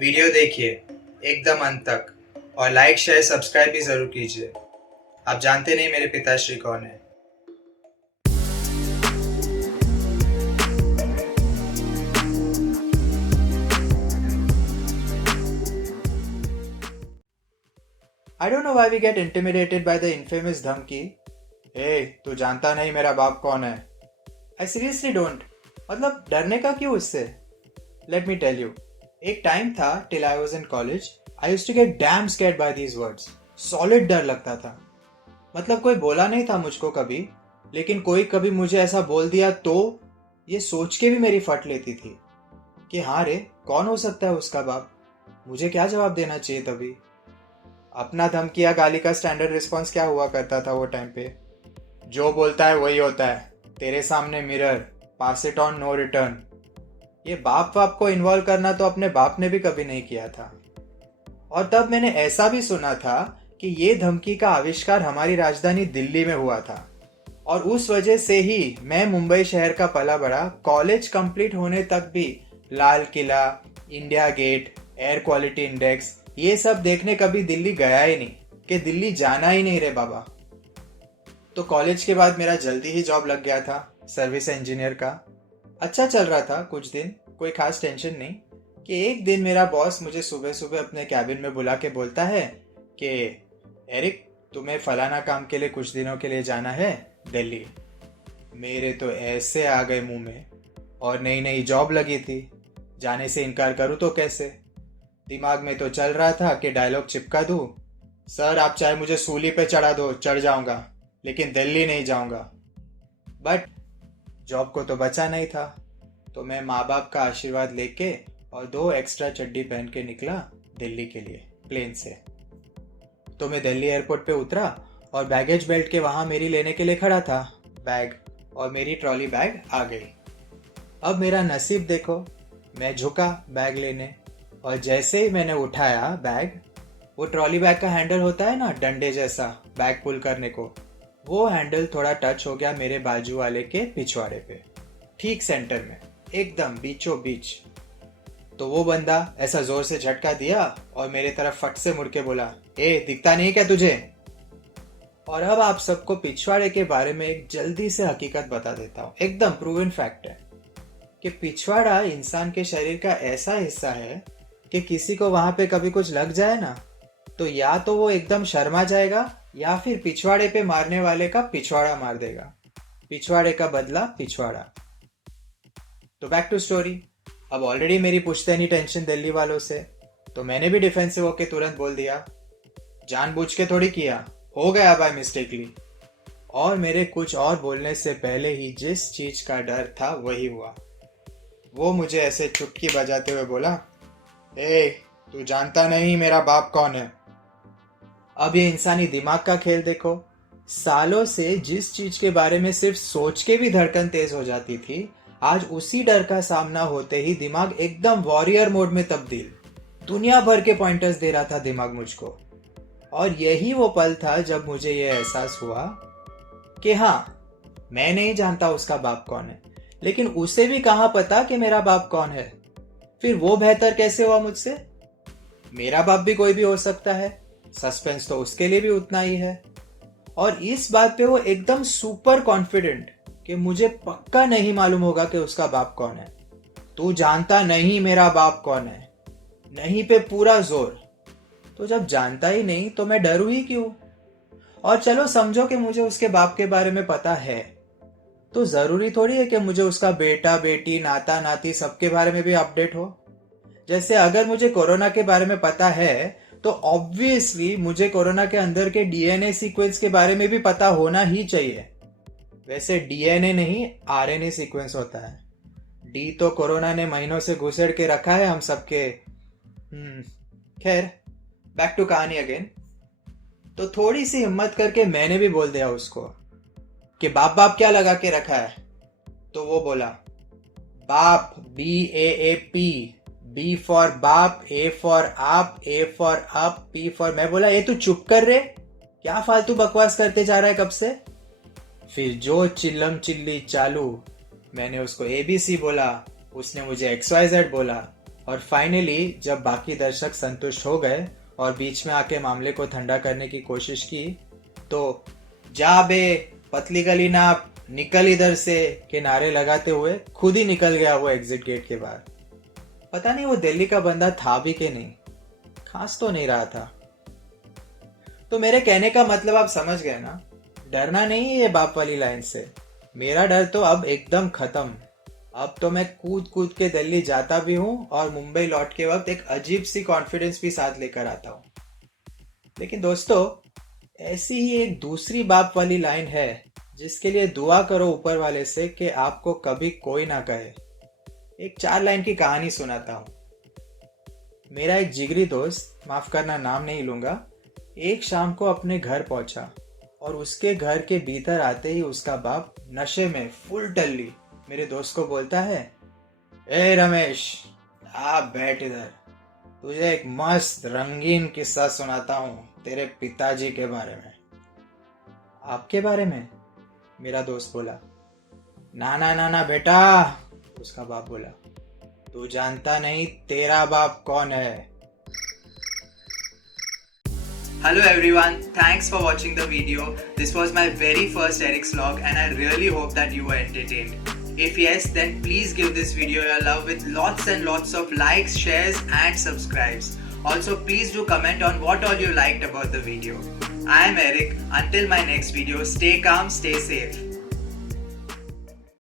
Video देखिए एकदम अंत तक और लाइक शेयर सब्सक्राइब भी जरूर कीजिए। आप जानते नहीं मेरे पिताश्री कौन है। I don't know why we get intimidated by the infamous धमकी। हे तू जानता नहीं मेरा बाप कौन है। I seriously don't। मतलब डरने का क्यों इससे? Let me tell you। एक टाइम था till I was in college, I used to get damn scared by these words। Solid डर लगता था। मतलब कोई बोला नहीं था मुझको कभी, लेकिन कोई कभी मुझे ऐसा बोल दिया तो ये सोच के भी मेरी फट लेती थी कि हाँ रे, कौन हो सकता है उसका बाप? मुझे क्या जवाब देना चाहिए तभी? अपना धमकी या गाली का स्टैंडर्ड रिस्पॉन्स क्या हुआ करता था वो टाइम पे? जो बोलता है वही होता है, तेरे सामने mirror, pass it on no return. ये बाप वाप को इन्वॉल्व करना तो अपने बाप ने भी कभी नहीं किया था। और तब मैंने ऐसा भी सुना था कि ये धमकी का आविष्कार हमारी राजधानी दिल्ली में हुआ था और उस वजह से ही मैं मुंबई शहर का पला बड़ा कॉलेज कंप्लीट होने तक भी Lal Qila, India Gate, air quality index ये सब देखने कभी दिल्ली गया ही नहीं कि दिल्ली जाना ही नहीं रे बाबा। तो कॉलेज के बाद मेरा जल्दी ही जॉब लग गया था सर्विस इंजीनियर का। अच्छा चल रहा था कुछ दिन, कोई खास टेंशन नहीं, कि एक दिन मेरा बॉस मुझे सुबह सुबह अपने कैबिन में बुला के बोलता है कि एरिक, तुम्हें फलाना काम के लिए कुछ दिनों के लिए जाना है दिल्ली। मेरे तो ऐसे आ गए मुंह में, और नई नई जॉब लगी थी, जाने से इनकार करूँ तो कैसे? दिमाग में तो चल रहा था कि डायलॉग चिपका दूँ, सर आप चाहे मुझे सूली पे चढ़ा दो, चढ़ जाऊंगा, लेकिन दिल्ली नहीं जाऊंगा। बट जॉब को तो बचा नहीं था, तो मैं माँ बाप का आशीर्वाद लेके और 2 एक्स्ट्रा चड्डी पहन के निकला दिल्ली के लिए प्लेन से। तो मैं दिल्ली एयरपोर्ट पे उतरा और बैगेज बेल्ट के वहाँ मेरी लेने के लिए खड़ा था बैग, और मेरी ट्रॉली बैग आ गई। अब मेरा नसीब देखो, मैं झुका बैग लेने, और जैसे ही मैंने उठाया बैग, वो ट्रॉली बैग का हैंडल होता है ना डंडे जैसा बैग पुल करने को, वो हैंडल थोड़ा टच हो गया मेरे बाजू वाले के पिछवाड़े पे, ठीक सेंटर में, एकदम बीचों बीच। तो वो बंदा ऐसा जोर से झटका दिया और मेरे तरफ फट से मुड़ के बोला, ए दिखता नहीं क्या तुझे? और अब आप सबको पिछवाड़े के बारे में एक जल्दी से हकीकत बता देता हूँ, एकदम प्रूवन फैक्ट है कि पिछवाड़ा इंसान के शरीर का ऐसा हिस्सा है कि किसी को वहां पे कभी कुछ लग जाए ना, तो या तो वो एकदम शर्मा जाएगा या फिर पिछवाड़े पे मारने वाले का पिछवाड़ा मार देगा। पिछवाड़े का बदला पिछवाड़ा। तो बैक टू स्टोरी। अब ऑलरेडी मेरी पुश्तैनी टेंशन दिल्ली वालों से, तो मैंने भी डिफेंसिव होके तुरंत बोल दिया, जानबूझ के थोड़ी किया, हो गया बाय मिस्टेकली। और मेरे कुछ और बोलने से पहले ही जिस चीज का डर था वही हुआ। वो मुझे ऐसे चुटकी बजाते हुए बोला, ए तू जानता नहीं मेरा बाप कौन है। अब ये इंसानी दिमाग का खेल देखो। सालों से जिस चीज के बारे में सिर्फ सोच के भी धड़कन तेज हो जाती थी, आज उसी डर का सामना होते ही दिमाग एकदम वॉरियर मोड में तब्दील। दुनिया भर के पॉइंटर्स दे रहा था दिमाग मुझको। और यही वो पल था जब मुझे ये एहसास हुआ कि हाँ, मैं नहीं जानता उसका बाप कौन है, लेकिन उसे भी कहाँ पता कि मेरा बाप कौन है। फिर वो बेहतर कैसे हुआ मुझसे? मेरा बाप भी कोई भी हो सकता है, सस्पेंस तो उसके लिए भी उतना ही है। और इस बात पे वो एकदम सुपर कॉन्फिडेंट कि मुझे पक्का नहीं मालूम होगा कि उसका बाप कौन है। तू जानता नहीं मेरा बाप कौन है, नहीं पे पूरा जोर। तो जब जानता ही नहीं तो मैं डरूं ही क्यों? और चलो समझो कि मुझे उसके बाप के बारे में पता है, तो जरूरी थोड़ी है कि मुझे उसका बेटा बेटी नाता नाती सबके बारे में भी अपडेट हो। जैसे अगर मुझे कोरोना के बारे में पता है तो ऑब्वियसली मुझे कोरोना के अंदर के डीएनए सीक्वेंस के बारे में भी पता होना ही चाहिए। वैसे डीएनए नहीं, आरएनए सीक्वेंस होता है। डी तो कोरोना ने महीनों से घुसेड़ के रखा है हम सबके। खैर, बैक टू कहानी अगेन। तो थोड़ी सी हिम्मत करके मैंने भी बोल दिया उसको कि बाप बाप क्या लगा के रखा है? तो वो बोला, बाप, BAAP, बी फॉर बाप, ए फॉर आप, A for up, P for. मैं बोला, ये तू चुप कर रे, क्या फालतू बकवास करते जा रहा है कब से? फिर जो चिल्लम चिल्ली चालू। मैंने उसको ABC बोला, उसने मुझे XYZ बोला, और फाइनली जब बाकी दर्शक संतुष्ट हो गए और बीच में आके मामले को ठंडा करने की कोशिश की तो जा बे, पतली गली नाप, निकल इधर से के नारे लगाते हुए खुद ही निकल गया वो एग्जिट गेट के बाहर। पता नहीं वो दिल्ली का बंदा था भी कि नहीं, खास तो नहीं रहा था। तो मेरे कहने का मतलब आप समझ गए ना, डरना नहीं है ये बाप वाली लाइन से। मेरा डर तो अब एकदम खत्म। अब तो मैं कूद कूद के दिल्ली जाता भी हूँ और मुंबई लौट के वक्त एक अजीब सी कॉन्फिडेंस भी साथ लेकर आता हूँ। लेकिन दोस्तों, ऐसी ही एक दूसरी बाप वाली लाइन है जिसके लिए दुआ करो ऊपर वाले से कि आपको कभी कोई ना कहे। एक 4 लाइन की कहानी सुनाता हूँ। मेरा एक जिगरी दोस्त, माफ करना नाम नहीं लूंगा, एक शाम को अपने घर पहुंचा और उसके घर के भीतर आते ही उसका बाप नशे में फुल टल्ली मेरे दोस्त को बोलता है, ए रमेश, आप बैठ इधर, तुझे एक मस्त रंगीन किस्सा सुनाता हूँ तेरे पिताजी के बारे में। आपके बारे में? मेरा दोस्त बोला। ना ना ना ना बेटा, उसका बाप बोला, तू जानता नहीं तेरा बाप कौन है। Hello everyone, thanks for watching the video. This was my very first Eric's vlog and I really hope that you were entertained. If yes, then please give this video your love with lots and lots of likes, shares and subscribes. Also please do comment on what all you liked about the video. I am Eric. Until my next video, stay calm, stay safe.